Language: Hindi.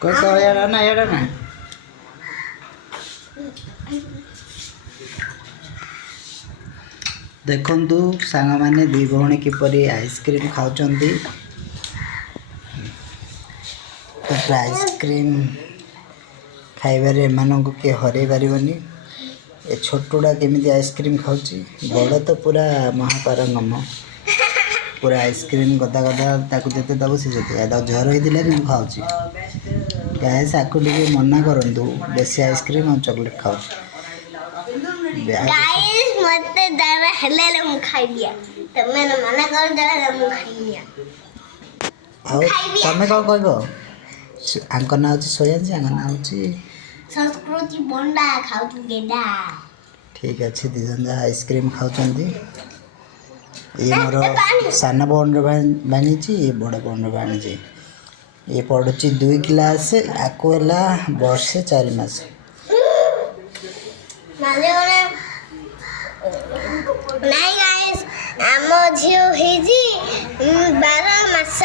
कोई कहो यार ना यार ना देखंतु सांग माने दी भौणी किपरि आइसक्रीम खाउचंती आइसक्रीम खाइबारे एमानंको के हरै पारिबनी ए छोटुड़ा केमिति आइसक्रीम खाउची बड़ तो पूरा महापारंगम पूरा आइसक्रीम गदा गदा ताकू जेते दबो से जेते दा जर होइदिला कि मु खाउची गाइस आकु टिके मना करंतु बेसी आइसक्रीम और चॉकलेट खाउ गाइस मते दावा हेले मु खाइ दिया तमे मना कर दे मु खाइ दिया तमे कौन कहबो आंक ना होची सोयांसी आंक ना होची संस्कृति बंडा खाउ गेडा ठीक अच्छे दिजन जा आइसक्रीम खाउचंती ये मोर सान बहन बानीची ये बड़ बहन बानीची ये पढ़ुची 2 क्लास आको होला वर्षे 4 मास माले ओने नाही गाइस आमो झियो हेजी 12 मास